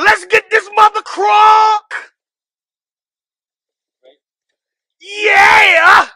Let's get this mother crock. Yeah.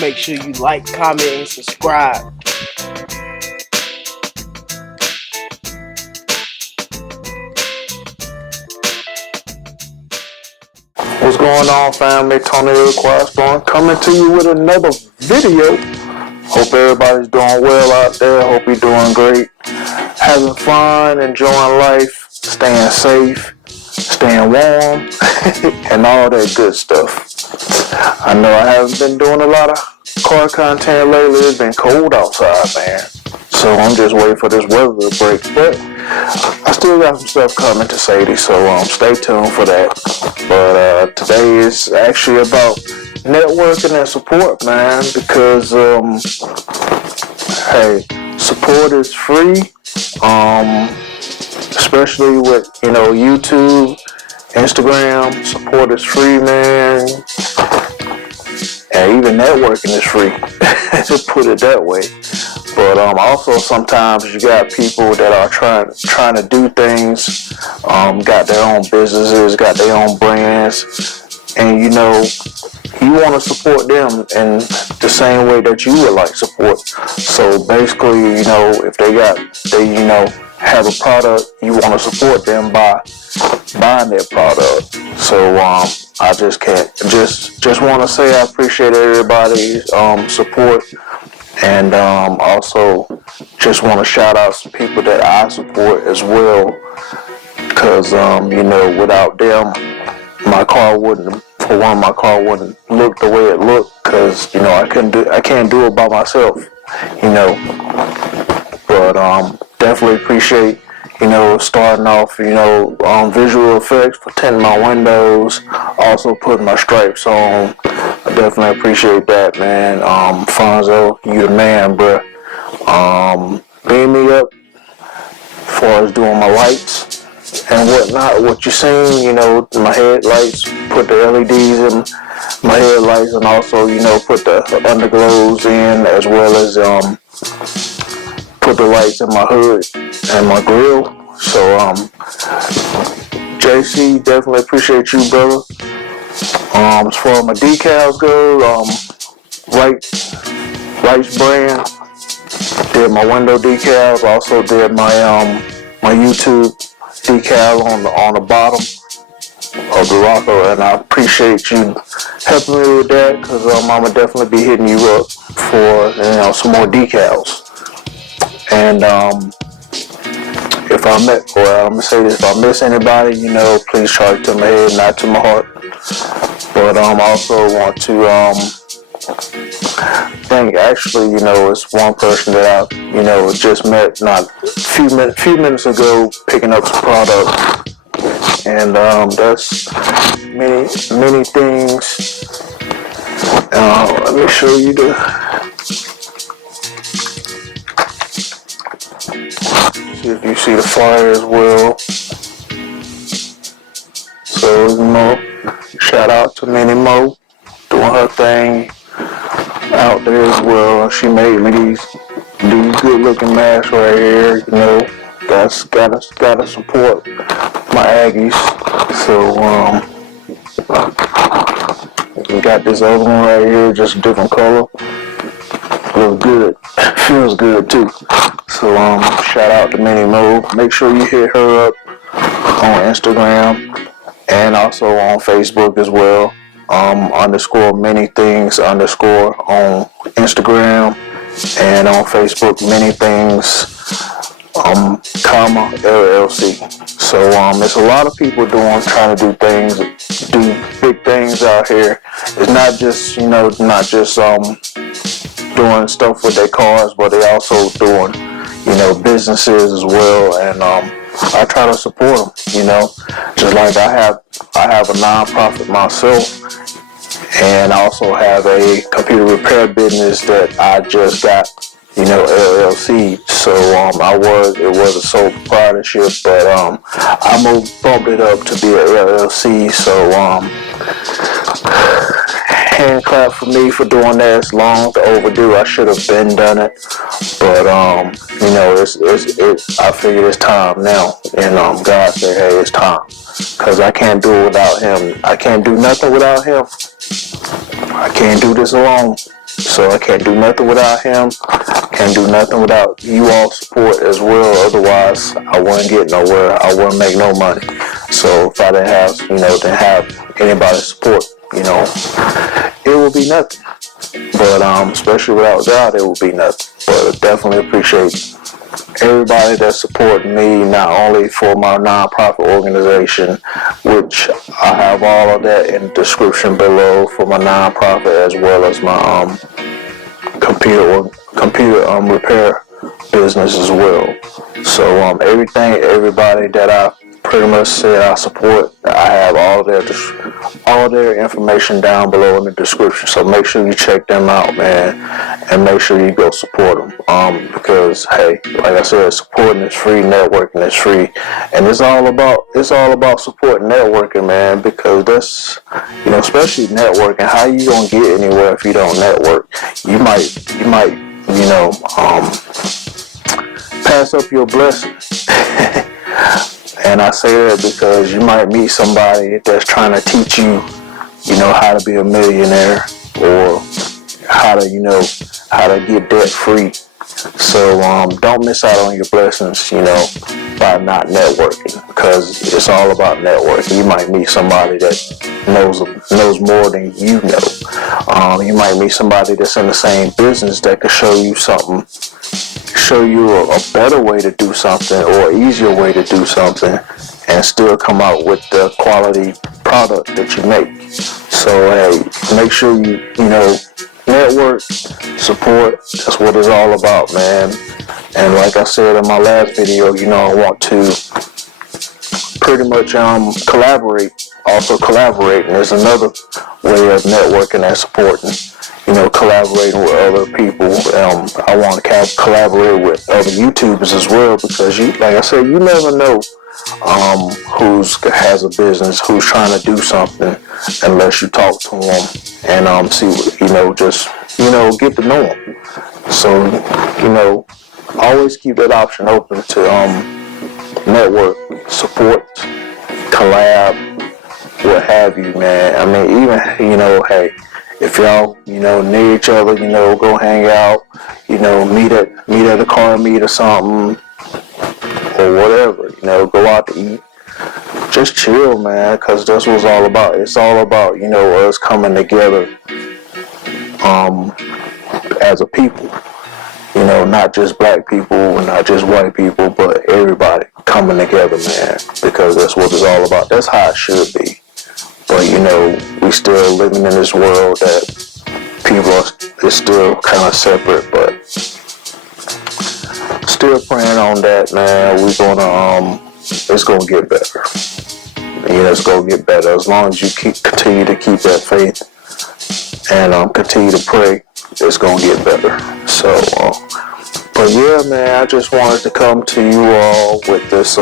Make sure you like, comment, and subscribe. What's going on, family? Tony the Quasborn coming to you with another video. Hope everybody's doing well out there. Hope you're doing great. Having fun, enjoying life, staying safe, staying warm, and all that good stuff. I know I haven't been doing a lot of car content lately. It's been cold outside, man. So I'm just waiting for this weather to break. But I still got some stuff coming to Sadie, so stay tuned for that. But today is actually about networking and support, man, because hey, support is free, especially with YouTube, Instagram. Support is free, man, and even networking is free. To put it that way. But also sometimes you got people that are trying to do things, got their own businesses, got their own brands, and you want to support them in the same way that you would like support. So basically, if they have a product, you want to support them by buying their product. So I just want to say I appreciate everybody's support. And also just want to shout out some people that I support as well, because without them, my car wouldn't look the way it looked, because I can't do it by myself, but definitely appreciate starting off visual effects for tinting my windows, also putting my stripes on. I definitely appreciate that, man. Fonzo, you the man, bruh. Beam me up as far as doing my lights and whatnot. What you seen, my headlights, put the LEDs in my headlights, and also, put the underglows in, as well as put the lights in my hood and my grill. So, JC, definitely appreciate you, brother. As far as my decals go, Wrighteous brand, did my window decals, also did my my YouTube decal on the bottom of the rocker, and I appreciate you helping me with that, because I'm gonna definitely be hitting you up for some more decals. And if I miss anybody, please charge to my head, not to my heart. But also want to thank, actually, it's one person that I just met not a few minutes ago, picking up some product, and that's Minnie Things. Let me show you see if you see the flyer as well. So shout out to Minnie Mo, doing her thing out there as well. She made me these good looking masks right here. That's gotta support my Aggies. So We got this other one right here, just a different color. Looks good. Feels good too. So shout out to Minnie Mo. Make sure you hit her up on Instagram and also on Facebook as well. Underscore Minnie Things underscore on Instagram and on Facebook Minnie Things comma LLC. So it's a lot of people trying to do big things out here. It's not just doing stuff with their cars, but they also doing businesses as well. And I try to support them. Just like I have a non-profit myself, and I also have a computer repair business that I just got, LLC. So it was a sole proprietorship, but I bumped it up to be a LLC. So hand clap for me for doing that. It's long overdue. I should have been done it, but I figured it's time now, and God said, hey, it's time, because I can't do it without Him. I can't do nothing without Him. I can't do this alone. So I can't do nothing without Him. Can't do nothing without you all support as well. Otherwise, I wouldn't get nowhere. I wouldn't make no money. So if I didn't have anybody's support, it would be nothing. But especially without God, it would be nothing. But I definitely appreciate everybody that's supporting me, not only for my non-profit organization, which I have all of that in the description below for my non-profit, as well as my computer repair business as well. So everybody that I pretty much said I support, I have all their information down below in the description. So make sure you check them out, man, and make sure you go support them. Because hey, like I said, supporting is free, networking is free, and it's all about supporting networking, man. Because that's especially networking. How you gonna get anywhere if you don't network? You might pass up your blessing. And I say that because you might meet somebody that's trying to teach you, how to be a millionaire, or how to get debt free. So don't miss out on your blessings, by not networking, because it's all about networking. You might meet somebody that knows more than you know. You might meet somebody that's in the same business that could show you something. Show you a better way to do something, or an easier way to do something, and still come out with the quality product that you make. So hey, make sure you network, support. That's what it's all about, man. And like I said in my last video, I want to pretty much collaborate. Also collaborating is another way of networking and supporting. Collaborating with other people. I want to collaborate with other YouTubers as well, because like I said, you never know has a business, who's trying to do something, unless you talk to them and see get to know them. So always keep that option open to network, support, collab, what have you, man. I mean, even hey, if y'all, near each other, go hang out, meet at a car meet or something, or whatever, go out to eat. Just chill, man, because that's what it's all about. It's all about, us coming together as a people. Not just black people, not just white people, but everybody coming together, man, because that's what it's all about. That's how it should be. But we still living in this world that people is still kind of separate, but still praying on that, man. We're gonna it's gonna get better. It's gonna get better as long as you continue to keep that faith and continue to pray. It's gonna get better. So, but yeah, man, I just wanted to come to you all with this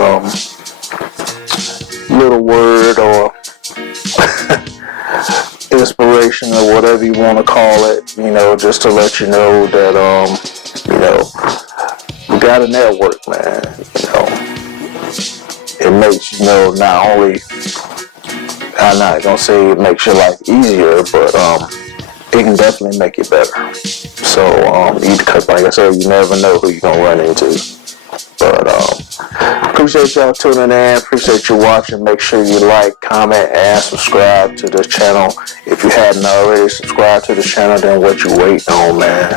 little word or inspiration or whatever you want to call it, just to let you know that we got a network, man. It makes not only I'm not gonna say it makes your life easier, but it can definitely make it better. So like I said, you never know who you're gonna run into. But appreciate y'all tuning in. Appreciate you watching. Make sure you like, comment, and subscribe to this channel. If you hadn't already subscribed to the channel, then what you waiting on, man?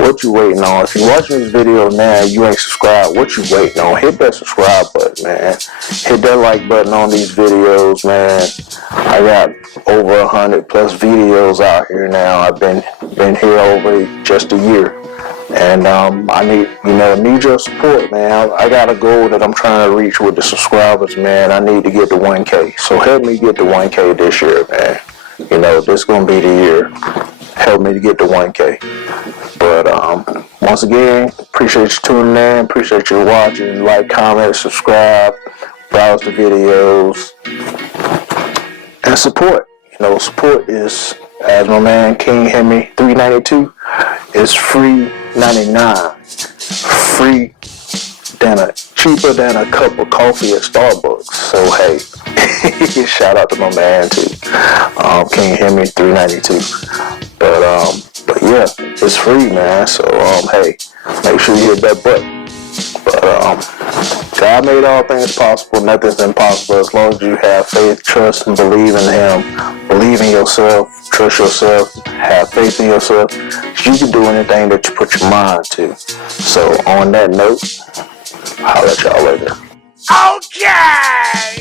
What you waiting on? If you're watching this video now, you ain't subscribed, what you waiting on? Hit that subscribe button, man. Hit that like button on these videos, man. I got over 100 plus videos out here now. I've been here over just a year. And I need your support, man. I got a goal that I'm trying to reach with the subscribers, man. I need to get to 1K. So help me get to 1K this year, man. This is going to be the year. Help me to get to 1K. But once again, appreciate you tuning in. Appreciate you watching. Like, comment, subscribe, browse the videos, and support. Support is, as my man King Hemi 392, is free 99. Free cheaper than a cup of coffee at Starbucks. So hey, shout out to my man too, King Hemi 392. But yeah, it's free, man. So hey, make sure you hit that button. But God made all things possible. Nothing's impossible as long as you have faith, trust, and believe in Him. Believe in yourself, trust yourself, have faith in yourself. You can do anything that you put your mind to. So on that note, I'll let y'all later. Okay!